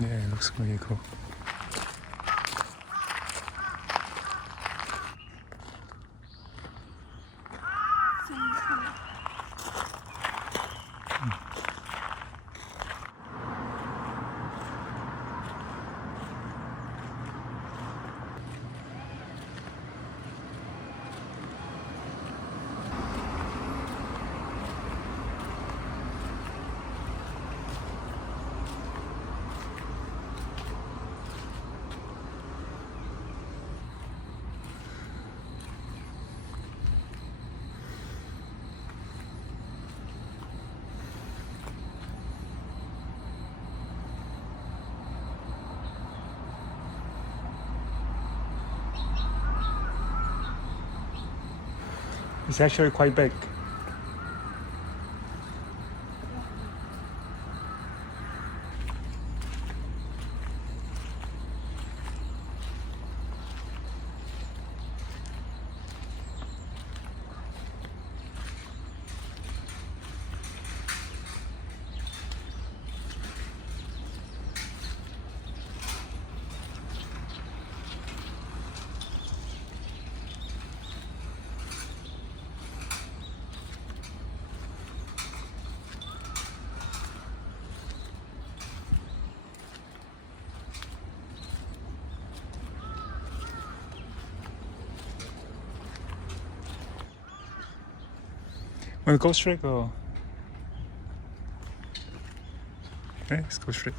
Yeah, it looks really cool. It's actually quite big. Want to go straight or? Okay, let's go straight.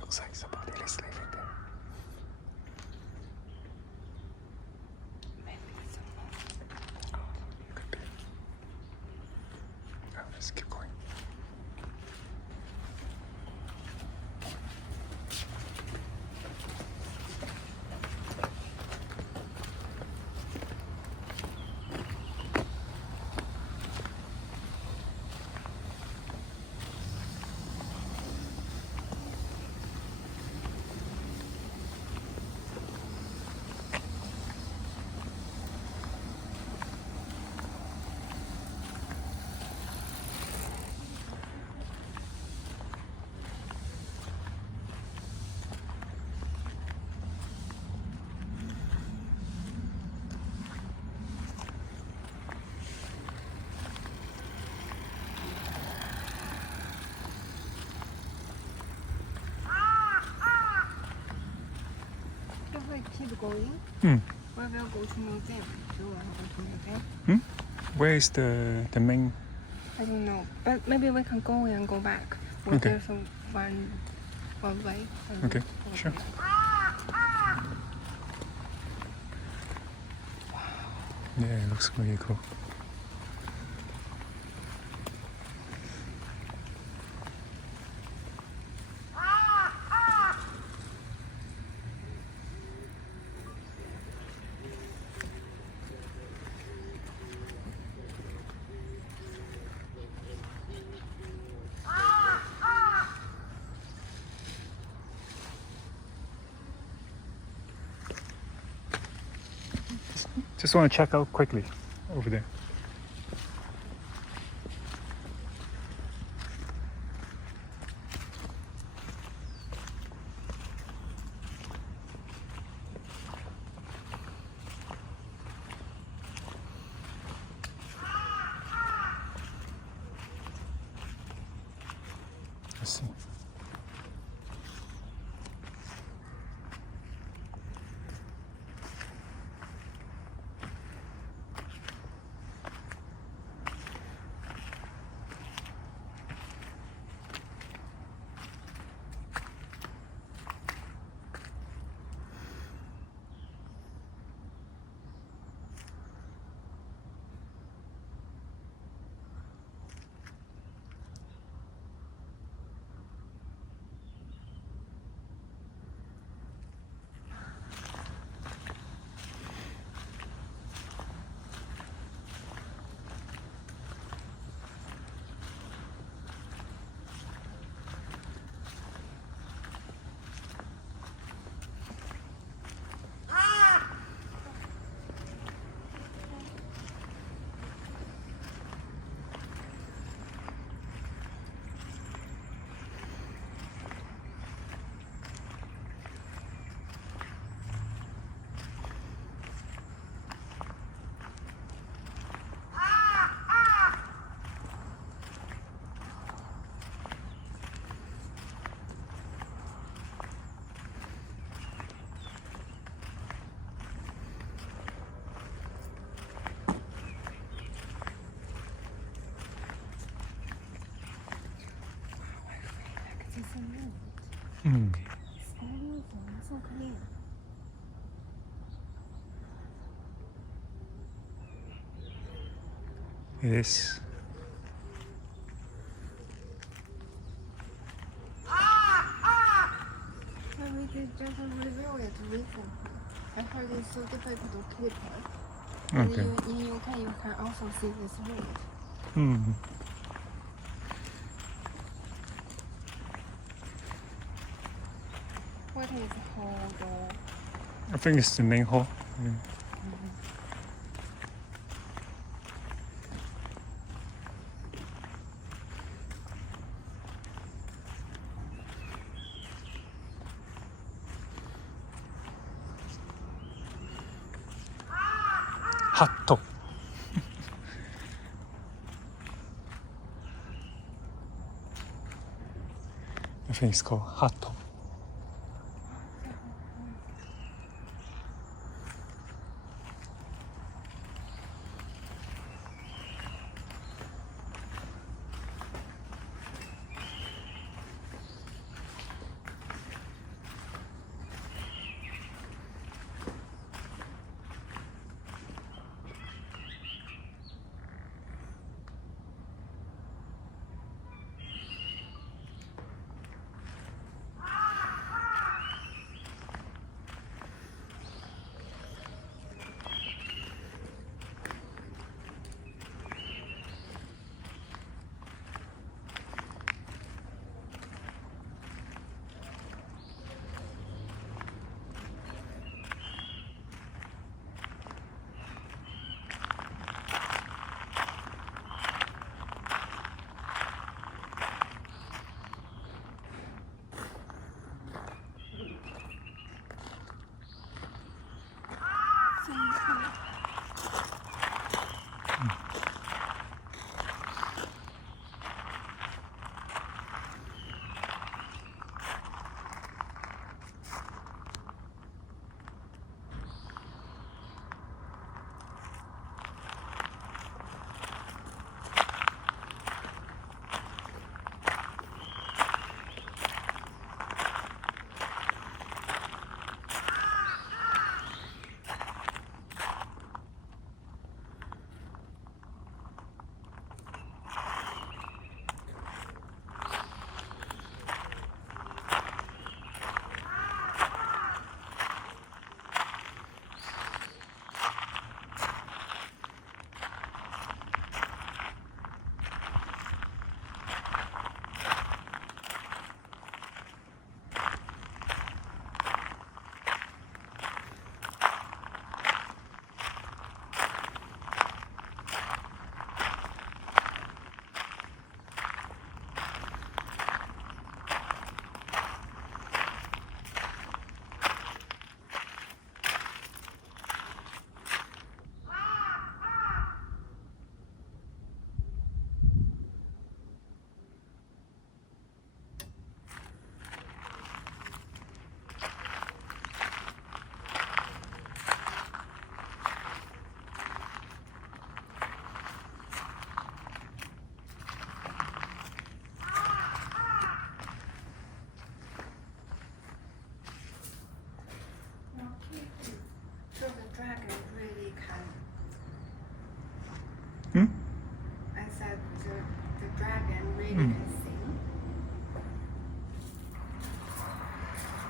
Looks like somebody is living there. Oh, could be. Oh, let's keep going. If we keep going, Hmm. we will go to museum. Do you want to go to museum? Where is the main? I don't know, but maybe we can go and go back. Or Okay. there's one way. Okay, sure. Yeah, it looks really cool. Just want to check out quickly over there. Let's see. Mm. So clean. It is. We did just review it recently. I heard it's so difficult to keep it. And Okay. in UK, you can also see this wood. Mm. What is hall door? I think it's the main hall. Yeah. Hot top. I think it's called hot top.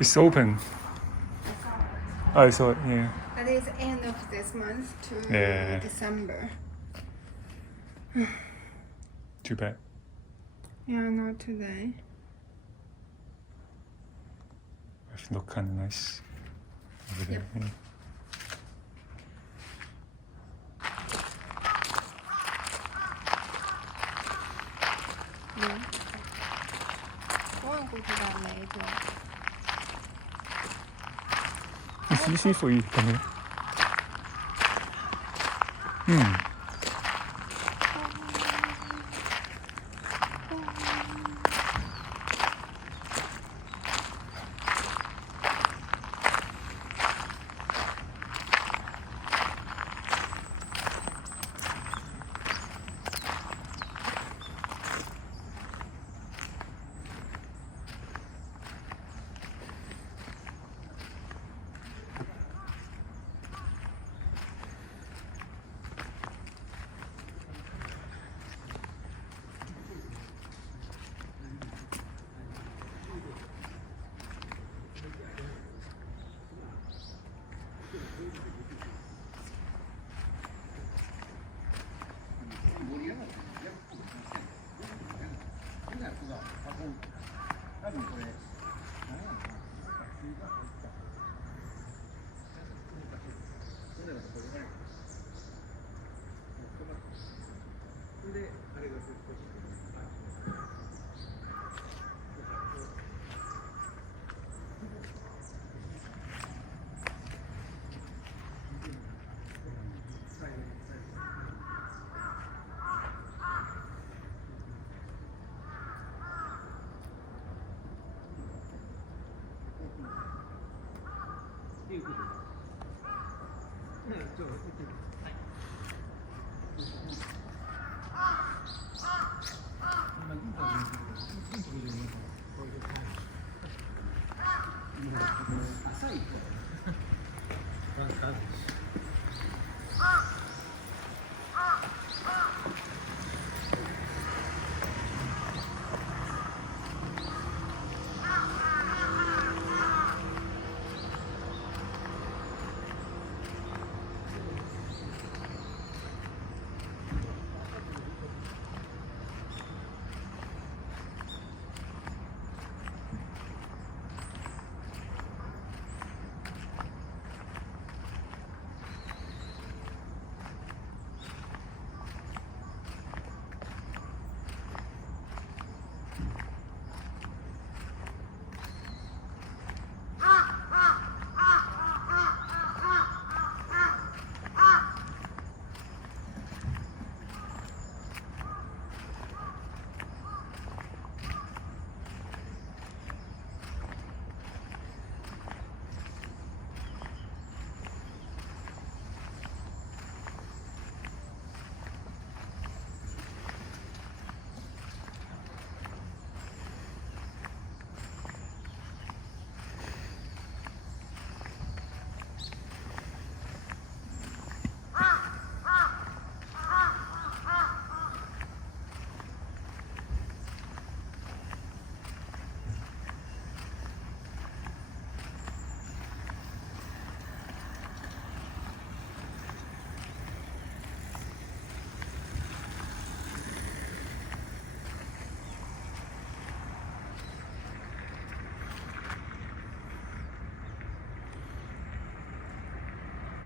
It's open. I saw it, yeah. But it's end of this month to Yeah. December. Too bad. Yeah, not today. It look kind of nice over there. Yep. Yeah. Go and go to that later. It's easy for you to come here.